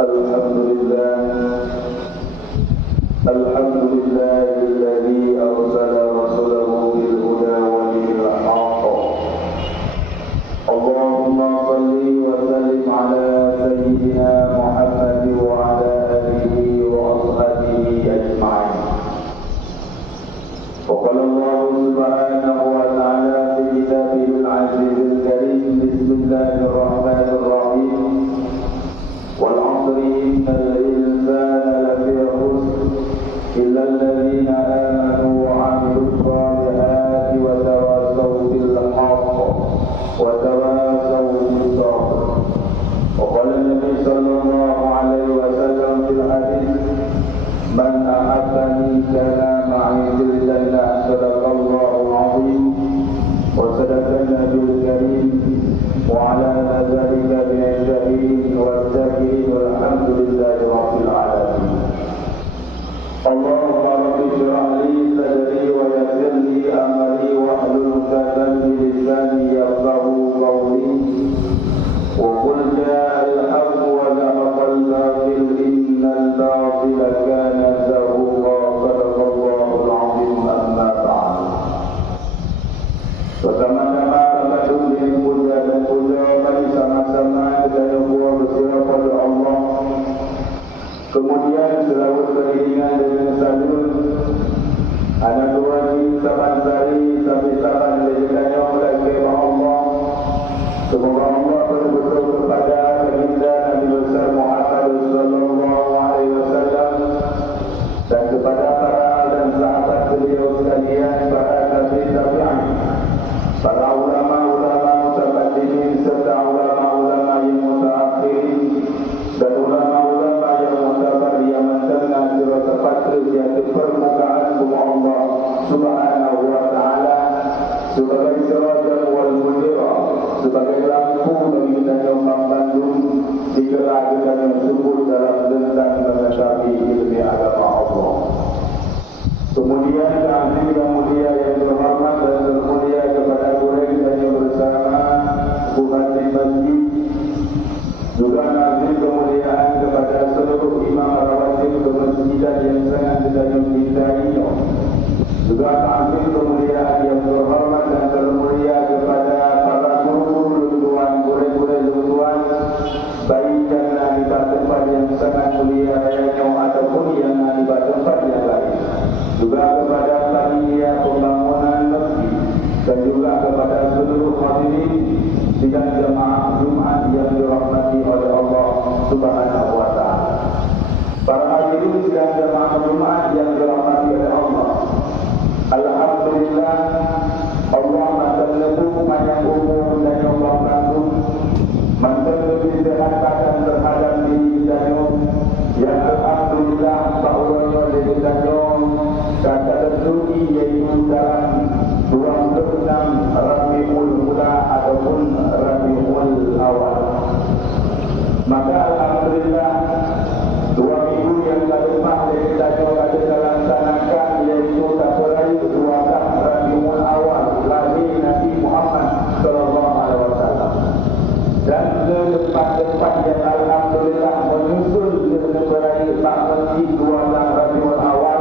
Alhamdulillahilladzi arsala rasulahu bil huda wa dinil haqq. Allahumma shalli wa sallim ala sayyidina Muhammad wa ala alihi wa ashabihi ajma'in. Wa qala Allah subhanahu wa ta'ala fi kitabihil azizil karim, bismillahirrahmanirrahim. Wal 'asri innal insana lafi khusr illa alladhina amanu wa 'amilus salihati wa tawassaw bil haqq wa tawassaw bis sabr. Wa qala an-nabi sallallahu alaihi wasallam fil hadits, man ahabbani kana ma'i fil jannah, sadaqallahu al-'azim wa sadaqan nabiyul karim wa ala dzalika min asy-syahidin wa az-zakirin walhamdulillahi rabbil alamin. Allahumma rabbi shrah li sadri wa yassir li amri wahlul 'uqdatam min lisani yafqahu qawli. Wa qul ja'al haqq wa zahaqal batil innal batila kana zahuqa. Sadaqallahu al-'azim. Amma ba'd. Pertama-tama tamadun yang mulia dan mulia, mari sama-sama kita berdoa bersyukur kepada Allah. Kemudian selawat beriringan dengan salud anak wajib saban sari sampai saban legendanya oleh Allah. Semoga Allah betul-betul kepada baginda Nabi besar Muhammad sallallahu alaihi wasallam dan kepada para dan sahabat beliau sekalian, para tabi'in, para ulama-ulama mutaqaddimin serta ulama-ulama yang mutaakhirin dan ulama-ulama yang mutabar yang mendengar surah Al-Fatihah di permukaan bumi Allah Subhanahu wa taala sebagai sirajan wal munira, sebagai lampu bagi kita yang membantu dikira kita yang subur dalam tentang mengetahui ilmu agama Allah. Kemudian kami yang mulia yang terhormat dan termulia kepada guru kita yang bersama Bupati Masjid, juga nazim kemuliaan kepada seluruh imam rawatib kemasjidan yang sangat kita cintai, juga nazim kemuliaan yang terhormat dan termulia kepada para guru-guru tuan, guru-guru tuan, baik yang di tempat yang sangat mulia yang ataupun yang di tempat yang lain, juga kepada panitia pembangunan masjid dan juga kepada seluruh hadirin sidang jemaah Jumat yang dirahmati oleh Allah Subhanahu wa taala. Para hadirin sidang jemaah Jumat yang dirahmati oleh Allah, alhamdulillah Allah mantan lebih panjang umur dan Allah kandung, mantan lebih sehat badan terhadap diri kita. Ya alhamdulillah bahwa kita kata tersuci yaitu dalam 26 Rabiul Ula ataupun Rabiul Awal. Maka alhamdulillah 2 minggu yang lepas kita coba kita laksanakan yaitu takwari 12 Rabiul Awal lahir Nabi Muhammad sallallahu alaihi wasallam. Dan lepas-lepas yang alhamdulillah menyusul menerai Masjid 12 Rabiul Awal,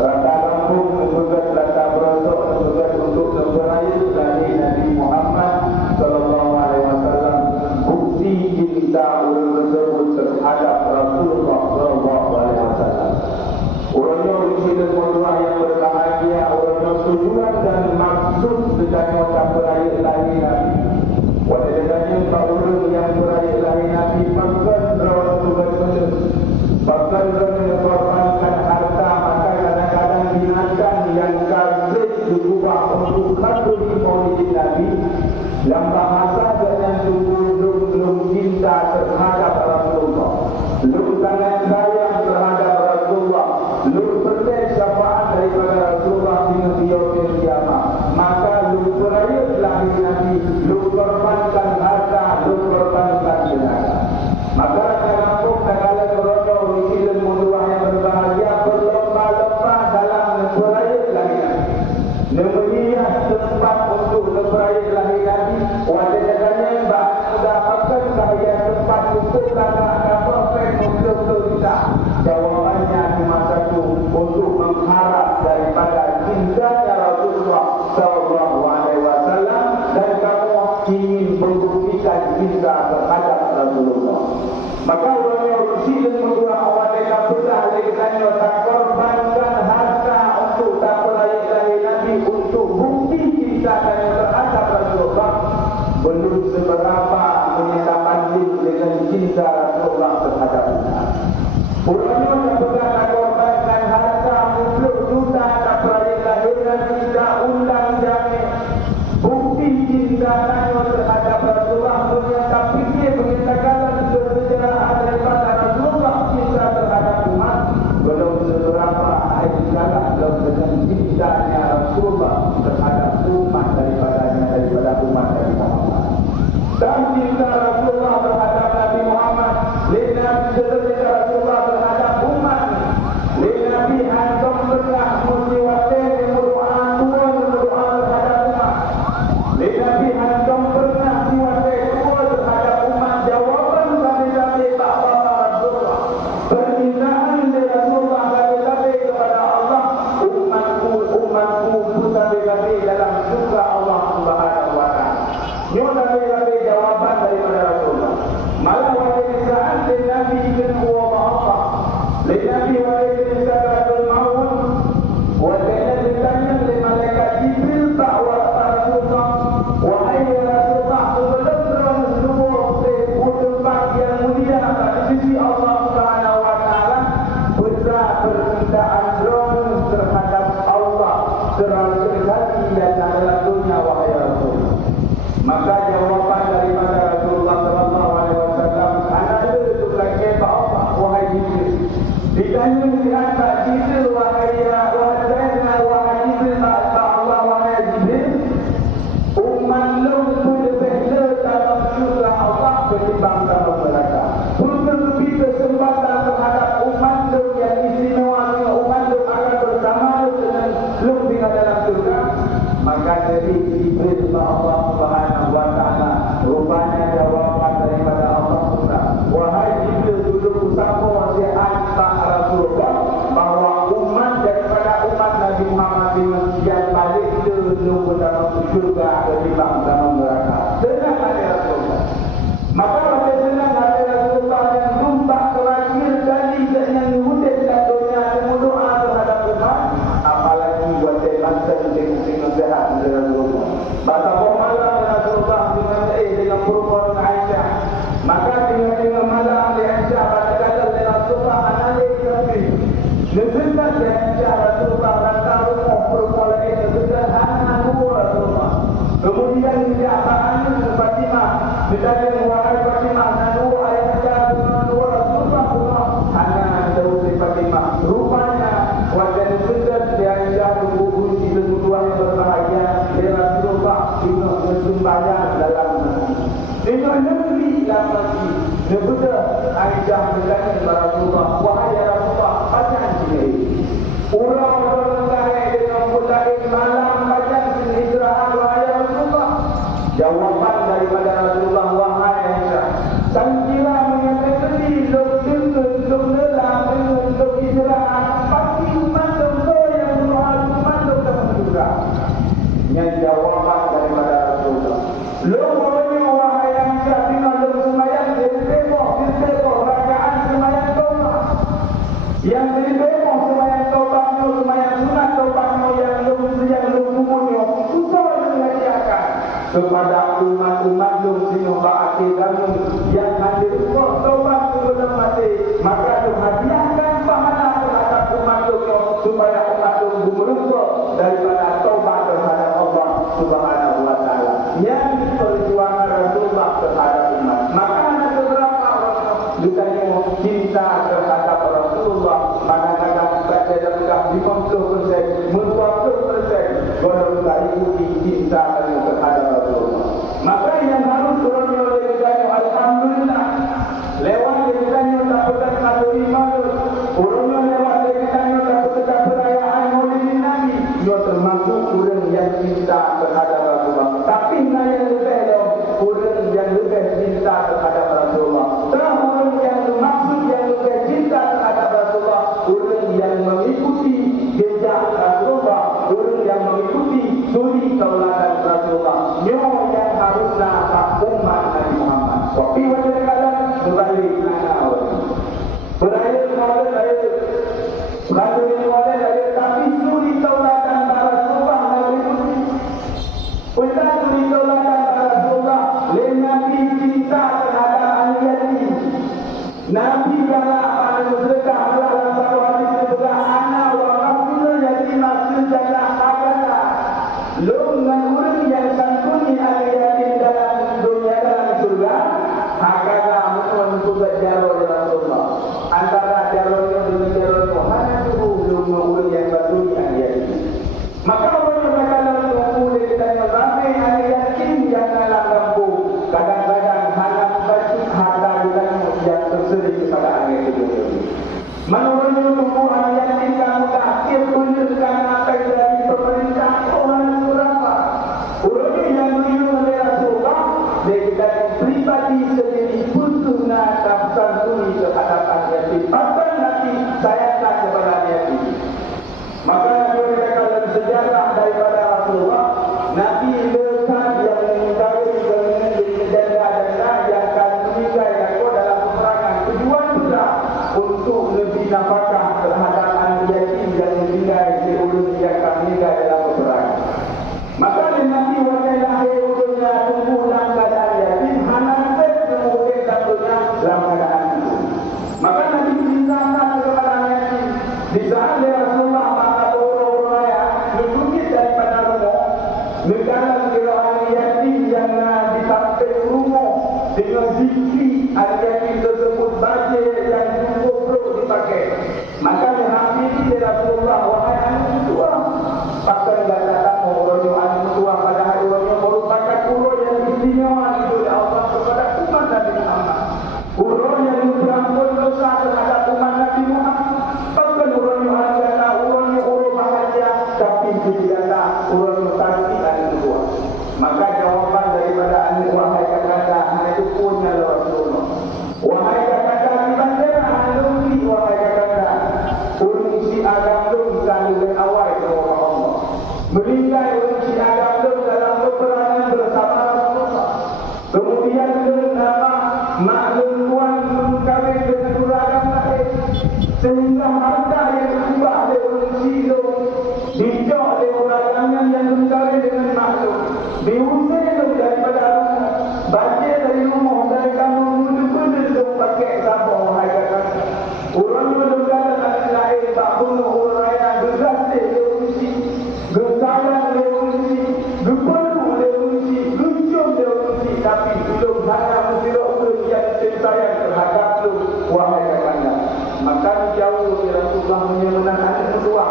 rata rampung tugas rata berosok tugas untuk menerai lahir Nabi Muhammad sallallahu alaihi wasallam. Bukti cinta ulun tersebut terhadap Rasulullah sallallahu alaihi wasallam. Urangnya ujian doa yang berbahagia, urangnya tujuan dan maksud sedaya takwari lahir Nabi. Walaupun bahawa yang berakhir lahir Nabi bahkan berawal tugas betul, bahkan mengorbankan harta, maka kadang-kadang binatang yang kasih diubah untuk khadri maulid Nabi. Dalam bahasa dengan belum cinta terhadap Rasulullah, belum sangat sayang terhadap Rasulullah, belum percaya syafaat daripada Rasulullah hingga yaumil kiamat, maka belum berakhir lahir Nabi, belum korbankan harta, belum korbankan jenazah. Maka kampung negara Toronto ujian mudah yang berbahagia berlomba-lomba dalam berakhir lahir Nabi, melihat tempat untuk berakhir lahir Nabi. Wajah-wajahnya bahan mendapatkan kaya tempat untuk anak-anak perfect cinta terhadap Rasulullah. Maka orang yang bersih dan berdua awal mereka belah lekannya tak korbankan harta untuk tak pelayan Nabi untuk bukti cinta terhadap Rasulullah. Belum seberapa menyatakan banding dengan cinta Rasulullah terhadap kita. Orang yang belah tak korbankan harta untuk juta tak pelayan kita undang jamin bukti cinta terhadap Rasulullah. Menyatakan fikir mengatakan bersejarah daripada Rasulullah cinta terhadap umat. Belum seberapa adalah dengan cintanya Rasulullah terhadap umat daripada umat dari Muhammad. Dan cinta Rasulullah terhadap Nabi Muhammad, cinta Rasulullah terhadap umat, Nabi hantam pernah musiwate berdoa terhadap umat. Nabi hantam pernah musiwate terhadap umat. Jawaban kami bahwa Rasulullah permintaan dari Rasulullah kami kepada Allah, umatku kami dalam surga Allah Subhanahu wa taala. Nyonya kami jawaban daripada Rasulullah. Malah wajib saat Nabi bin Allah, Nabi wajib sakratul maut, wajib ditanya oleh malaikat Jibril bahwa Rasulullah, wahai Rasulullah, sebelum semua tempat yang mulia di sisi Allah Subhanahu wa taala, besar permintaan terhadap Allah terhadap yang dalam dunia, wahai Rasulullah. Maka jawaban daripada Rasulullah sallallahu alaihi wasallam ada itu lagi bahwa wahai Jibril, ditanya siapa Jibril, wahai Jibril, Allah wahai Jibril, umat lu berbeza dalam surga Allah ketimbang dalam neraka. Untuk lebih kesempatan terhadap umat lu yang istimewa, umat lu akan bersama dengan lu di dalam surga. Maka dari Jibril Allah Subhanahu wa taala rupanya jawaban daripada Allah Subhanahu. Wahai Jibril, duduk bersama wasiat Pak Rasulullah bahwa umat daripada umat Nabi Muhammad yang balik ke dalam surga ketimbang dalam neraka. Senang hati Rasulullah. Maka pada senang hati Rasulullah yang tumpah terakhir kali yang dihukum dan dunia berdoa terhadap umat, apalagi buat bangsa dengan sehat dengan Rasulullah. Bahasa malam Rasulullah dengan perempuan Aisyah. Maka dengan malam Aisyah pada kata Rasulullah anak kami. Nesendak Aisyah Rasulullah dan tahu perempuan itu sederhana Rasulullah. Kemudian dijawabkan Fatimah, ditanya wahai Fatimah, nanu Aisyah dengan Rasulullah anak dari Fatimah. Rupanya wajah sudah Aisyah berhubung di kedua yang berbahagia dengan Rasulullah itu sembahyang dalam negeri yang masih nebuda. Aisyah berkata kepada Rasulullah, wahai Rasulullah, bacaan sini urang berlengkah dengan mulai malam bacaan sini istirahat, wahai Rasulullah. Jawaban daripada Rasulullah, wahai Aisyah, sangkira menyatakan untuk lelah untuk istirahat pasti umat yang umat dalam surga. Yang jawaban daripada Rasulullah, lo boleh wahai Aisyah bina lo semayang dirtebo rakaat semayang toba yang dirtebo semayang toba semayang sunat toba yang lo kumunyo susah menghadiahkan kepada umat-umat lo sino ba'ati kamu yang hadir toba sebelum mati. Maka lo hadiahkan pahala terhadap umat lo supaya umat lo berubah daripada toba terhadap Allah Subhanahu wa taala yang perjuangan Rasulullah terhadap umat. Maka ada beberapa orang ditanya cinta terhadap Rasulullah, kadang-kadang dalam 50%, 40% orang ikuti cinta terhadap Rasulullah. Maka yang harus orang yang ditanya alhamdulillah Pi macam kadang berbalik mana beraya kemudian saya lalu kemudian saya tapi suri tauladan Rasulullah Nabi Pernah suri tauladan Rasulullah Nabi cinta terhadap ahli yatim. Nabi galak pada sedekah dalam satu hadis juga ana wa rabbul yatim sudah agama. Dengan orang yang santuni ahli yatim dalam dunia dalam surga agama untuk jaro Rasulullah. Antara jaro dengan jaro hanya belum orang yang santuni ahli yatim. Maka orang yang berkata tunggu kita ramai ahli yatim yang dalam kampung kadang-kadang hanya bagi harta bukan yang tersedia kepada ahli yatim. Menurut tunggu ahli yatim kamu tak akhir tunjukkan apa yang dari pemerintah orang berapa. Orang yang beriman oleh Rasulullah dari pribadi sendiri butuh nak santuni terhadap ahli yatim. Bahkan nanti saya tak kepada ahli yatim. Maka Nabi berkata dalam sejarah daripada Rasulullah, Nabi lekat yang mengetahui dan janda yang akan meninggal dalam peperangan. Tujuan besar untuk lebih nafkah terhadap ahli yatim yang meninggal di ulun yang akan meninggal dalam peperangan. Maka Nabi wakil lahir ulunnya tunggu dalam keadaan yatim, hanafet kemudian dapurnya dalam keadaan itu. Maka Nabi beritahu kepada ahli yatim, di saat Rasulullah negara ahli yatim yang di samping rumah dengan zikri ahli yatim tersebut baca yang cukup perlu dipakai. Maka dihampiri Rasulullah, wahai anak tua, pakai datang orang anak tua padahal orangnya merupakan urut yang istimewa itu Allah kepada umat Nabi Muhammad. Urut yang berampun dosa terhadap umat Nabi Muhammad. Bukan orangnya urut bahagia, tapi tidak urut mustahil. Maka jawaban daripada anak wahai kata-kata hanya itu punya Rasulullah. Wahai kata-kata dibandera alumni wahai kata-kata urus agam lu misalnya awal kepada Allah. Meninggal urus agam lu dalam peperangan bersama Rasulullah. Kemudian nama maklum tuan mengkawin dengan uragam lain sehingga harta yang tiba oleh urus itu dijauh oleh uragamnya yang mengkawin dengan maklum. Diusir daripada rumah, baca dari rumah, dari kamu menuju pakai sabun, hai kata. Orang menuju dengan lain, tak bunuh orang yang berhasil diurusi, bersalah diurusi, berpenuh diurusi, luncur diurusi, tapi belum hanya musirok yang sayang terhadap lu, wahai kata. Maka jauh Rasulullah menyembuhkan anak kedua.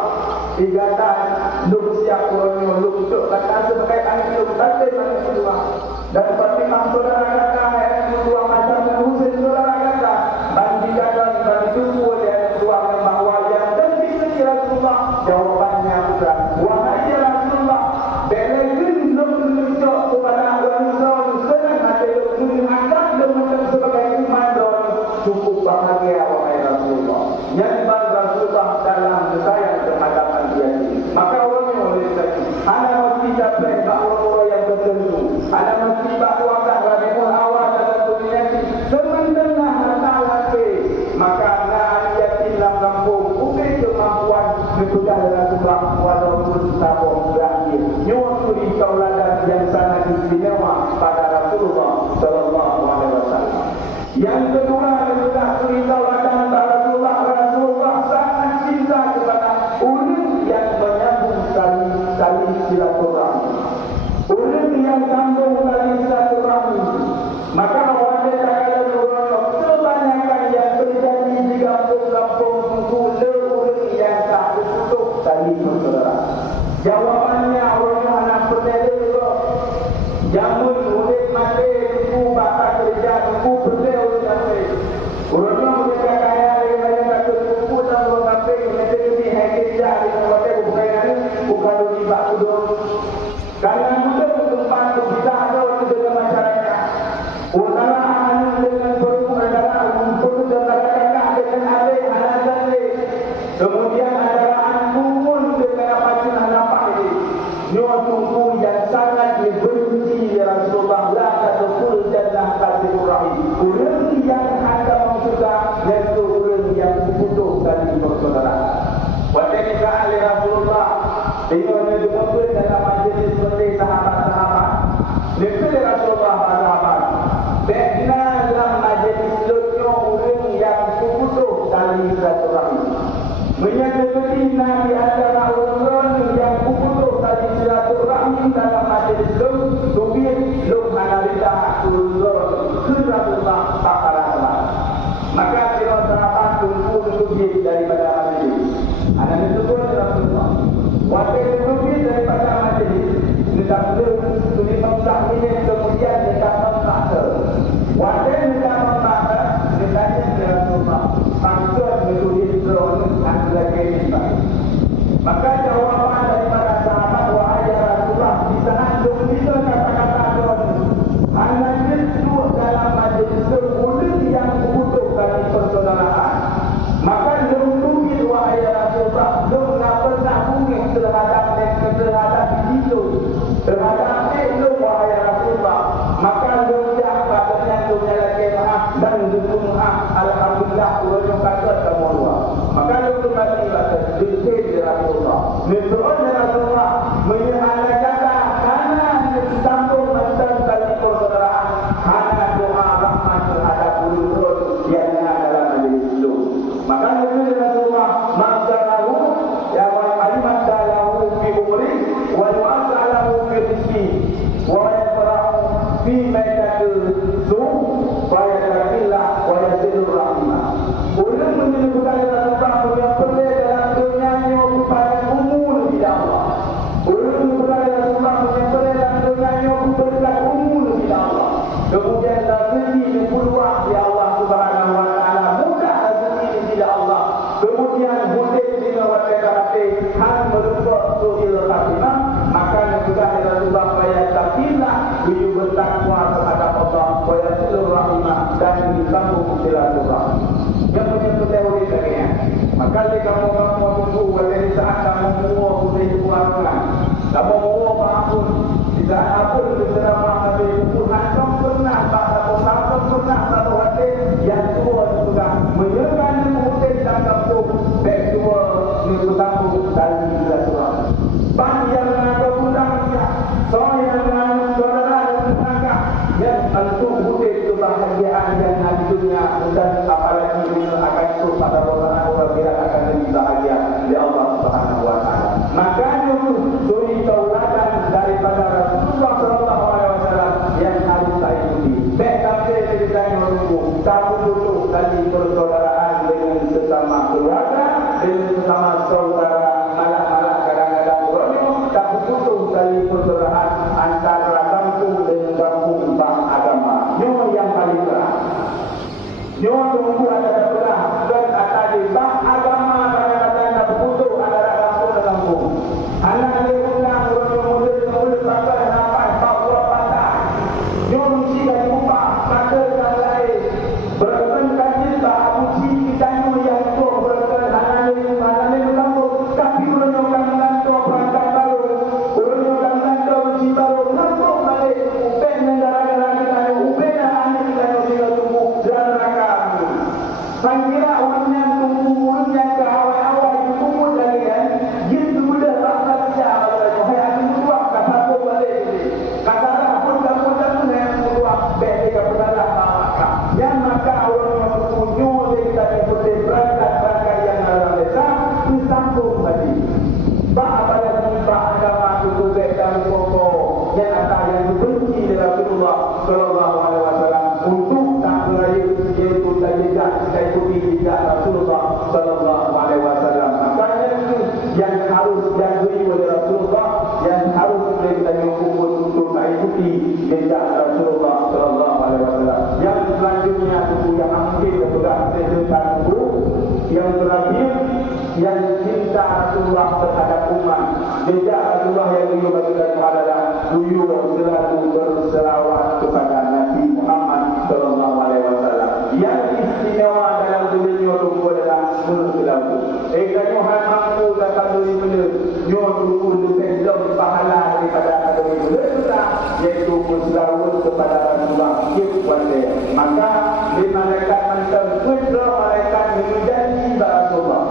3 tahun lu siap orangnya lu untuk kata sebagai anak lu tapi anak kedua dan Fatimah saudara kata anak kedua macam Husain saudara kata bagi kata bagi tunggu oleh anak kedua bahawa yang penting Rasulullah jawabannya bukan wahai Rasulullah belerin lu menunjuk kepada Rasul senang hati lu mengangkat lu macam sebagai iman cukup bahagia wahai Rasulullah yang Rasulullah dalam sayang terhadap maka orang yang boleh tadi, anda mesti dapat orang-orang yang tertentu. Anda mesti bahawa rahimul awal dalam dunia ini sementara harta lagi. Maka anda ahli yatim dalam kampung, bukan kemampuan berkuda dalam sebelah walaupun tabung berakhir. Nyuaturi tauladan yang sangat istimewa pada Rasulullah Sallallahu Alaihi Wasallam. Yang kedua adalah suri tauladan Rasulullah. Rasulullah sangat cinta kepada orang yang menyambung tali silaturahmi. Orang yang sambung tali silaturahmi. Maka wanita kalian orang kebanyakan yang terjadi di kampung-kampung itu orang yang tak bertutup tali saudara. Jawapannya orang anak berdua. Jamun boleh mati tunggu bakal kerja tunggu berdua oleh mati. Orang boleh kaya dengan kata tunggu dan orang mati mesti ini kerja dengan mati bukan riba kudo. Karena kudo tempat kita ada dengan masyarakat. Usahaan dengan perkumpulan untuk antara kakak dengan adik anak adik. Kemudian antara kumpul dengan apa nampak ini. Nyo tunggu yang sangat dibenci Rasulullah la tadkhul jannah kadirurahi. tali persaudaraan. Waktu nikah Ali Rasulullah, beliau dikumpul dalam majlis seperti sahabat-sahabat. Dikumpul Rasulullah sahabat. Bekna dalam majlis lutnya orang yang putus tali silaturahmi. Menyatakan Nabi antara orang yang putus tali silaturahmi dalam majlis lutubir lum analisa ulur Rasulullah tak. Maka kita sahabat tunggu lebih daripada majlis. Anak itu pun Rasulullah. Waktu lebih daripada majlis, kita perlu tulis memsak ini kemudian kita memsak. Waktu kita memsak, kita tanya Rasulullah. Maksud menulis drone adalah ini. Maka jawapan daripada sahabat wahai Rasulullah di saat kita kata-kata drone, anak itu dalam majlis sebelum yang butuh dari persaudaraan. Maka lebih wahai Rasulullah, tidak pernah mungkin terhadap itu, terhadap itu wahai Rasulullah. Maka lebih katanya lagi maaf dan dukung maaf. Alhamdulillah, orang kata kamu dua. Maka lebih mati baca dikir Rasulullah. Misalnya Rasulullah menyatakan kata karena disambung mantan dari persaudaraan, karena doa rahmat terhadap ulur yang ada dalam majlis itu. Maka lebih Rasulullah masalahu ya wa kalimat dalahu fi umri wa yu'asalahu fi rizki wa yafrahu fi maidatu wa yatakillah wa yasilur rahimah. Ulun menyebutkan Rasulullah yang boleh dalam dunia ini kepada umur tidak Allah. Ulun menyebutkan Rasulullah yang boleh dalam dunia ini berkat umur tidak Allah. Kemudian rezeki yang peluang di Allah Subhanahu wa taala mudah rezeki tidak Allah. Kemudian boleh dinawati hal merupakan suhil khatimah. Maka juga Rasulullah fayatakillah beliau bertakwa kepada Allah wa yasilur rahimah dan disambung silaturahmi. Yang menyebut teori bagian. Maka jika kamu tunggu pada saat kamu mau boleh keluarkan, kamu mau apapun, di saat apapun berceramah Nabi Tuhan kamu pernah satu hati yang tua juga menyerahkan mungkin tanggap tu baik tua menyebutkan dari silaturahmi. Panjang ada undangnya, soalnya saudara tetangga yang tentu mungkin kebahagiaan yang ada di dunia dan apalagi akan itu pada orang biar akan lebih bahagia di Allah Subhanahu wa taala. Makanya suri tauladan daripada Rasulullah sallallahu alaihi wasallam yang harus saya ikuti. Baik ceritanya menunggu kamu butuh tali persaudaraan dengan sesama keluarga, dengan sesama saudara, malah kadang-kadang orang tak butuh tali persaudaraan antara kampung dengan kampung agama. Ini yang paling berat. Nyawa tunggu ada belah dan ada di bang agama kadang-kadang tak butuh antara kampung dan kampung. Anak dia undang orang muda pakai sampai bawa patah. Nyawa mesti dari rumah maka dan lain berkenkan kita abuji kita yang tua berkenkan anak kampung tapi orang yang kantor perangkat baru orang yang kantor mesti baru kampung balik upen negara-negara kita upen anak kita yang tunggu dan Panggila urusnya tunggu urusnya ke awal-awal tunggu lagi kan. Gitu mudah tak saja kalau hai aku dua kata apa balik ini. Kata apa pun yang dua balik ke pedala maka. Yang maka orang yang setuju kita seperti berangkat yang dalam desa disambung tadi. Ba apa yang agama itu beda pokok yang ada yang dibenci dari Rasulullah sallallahu alaihi wasallam untuk tak merayu yaitu tajak kita ikuti jejak Rasulullah sallallahu alaihi wasallam. Makanya itu yang harus diakui oleh Rasulullah, yang harus kita ukur untuk ikuti jejak Rasulullah sallallahu alaihi wasallam. Yang selanjutnya itu yang mungkin sudah disebutkan itu yang terakhir yang cinta Rasulullah terhadap umat. Jejak Rasulullah yang beliau bagikan adalah beliau selalu berselawat kepada Nabi Muhammad sallallahu alaihi wasallam. Yang istimewa dalam dunia itu adalah mulut lalu. Kerana mampu datang dari benda, nyo tunggu lebih lebih pahala daripada dari benda itulah, yaitu berselawat kepada Rasulullah. Maka di malaikat mantan, malaikat menjadi Rasulullah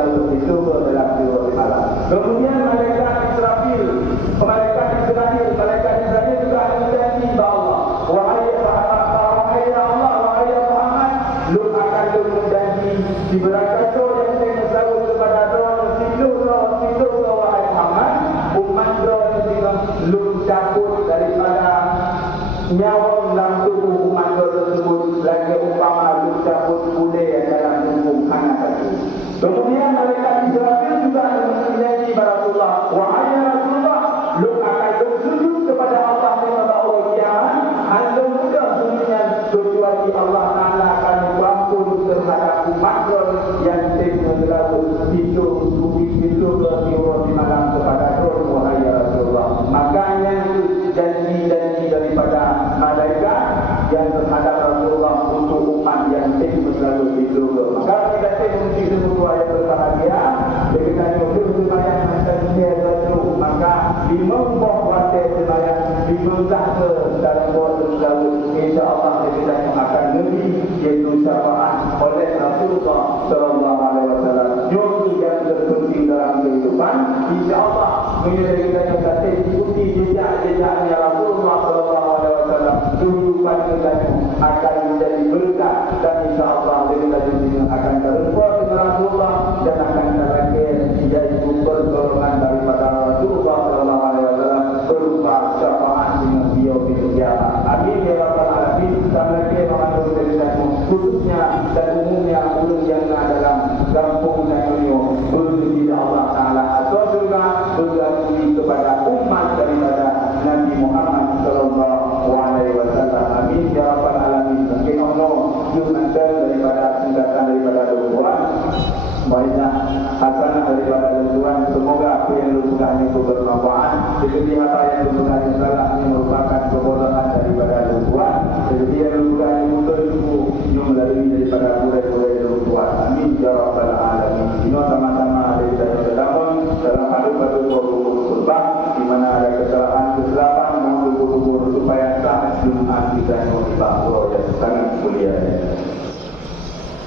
selalu itu dalam tidur malam. Kemudian malaikat Israfil juga ada janji kepada Allah. Wahai Allah, wahai Muhammad, lu akan berjanji di berkata yang saya selalu kepada doa situ wahai Muhammad, umat lu cabut daripada nyawa dalam tubuh umat tersebut lagi umpama lu cabut kulit dalam tubuh anak itu. Kemudian malaikat Israfil juga ada menjanji kepada Rasulullah, wahai Rasulullah, lu akan bersujud kepada Allah pada hari kiamat. Anda mudah semuanya kecuali Allah Taala akan berampun terhadap umat yang selalu hidup di malam kepada wahai Rasulullah. Makanya janji daripada malaikat yang terhadap Rasulullah untuk umat yang selalu hidup. Maka kita mesti semua yang berbahagia. Kita hidup sembahyang macam dia dulu. Maka lima buah waktu sembahyang diminta ke dalam waktu selalu. InsyaAllah kita akan lebih yaitu syafaat oleh Rasulullah Sallallahu Alaihi Wasallam. Itu yang terpenting dalam kehidupan. InsyaAllah kita akan ikuti jejak-jejaknya Rasulullah Sallallahu Alaihi Wasallam. Kehidupan kita akan menjadi berkat dan insyaAllah kita akan terlupa dengan Rasulullah dan akan terakhir yaitu pertolongan daripada Rasulullah Sallallahu Alaihi Wasallam berupa syafaat dengan beliau di kiamat. Amin ya rabbal alamin. Sampai mengandung ceritamu khususnya dan umumnya ulun yang dalam kampung dan dunia berdoa Allah Taala atau juga berdoa kepada umat daripada Nabi Muhammad Sallallahu Alaihi Wasallam. Amin ya rabbal alamin. Mungkin Allah juga daripada singkatan daripada doa baiklah hasanah daripada Tuhan. Semoga apa yang dilakukan itu bermanfaat. Jadi apa yang dilakukan salah ini merupakan kebodohan daripada Tuhan. Jadi yang dilakukan itu yang melalui daripada burai-burai Tuhan. Amin ya rabbal alamin. Kita sama-sama dari dalam adu-adu kurban di mana ada kesilapan mohon kubur supaya sah Jumat kita yang dibahas yang sangat mulia.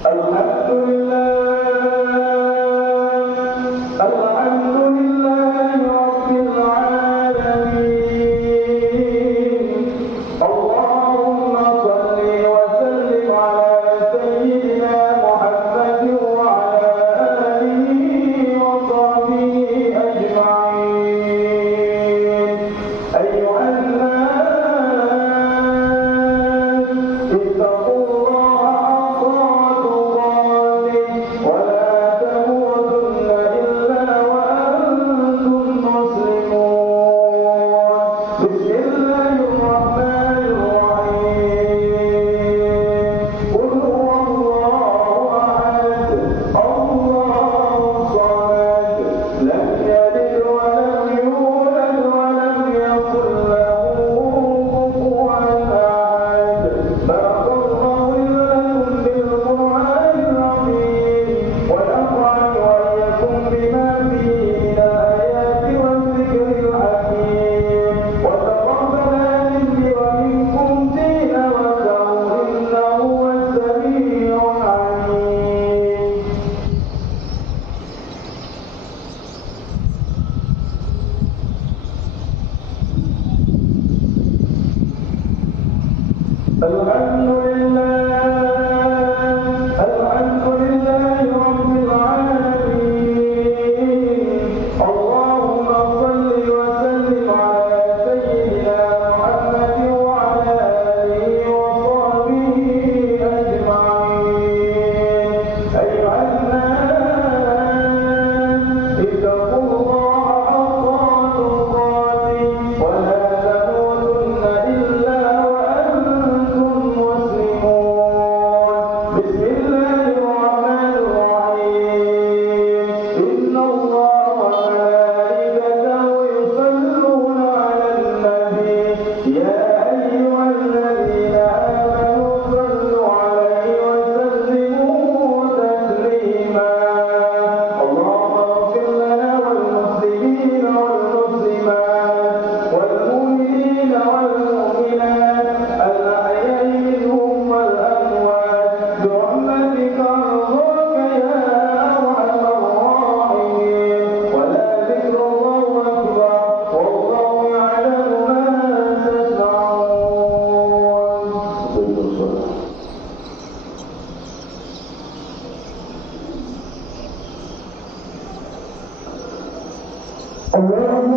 Alhamdulillah. اتقوا الله حق تقاته أشهد أن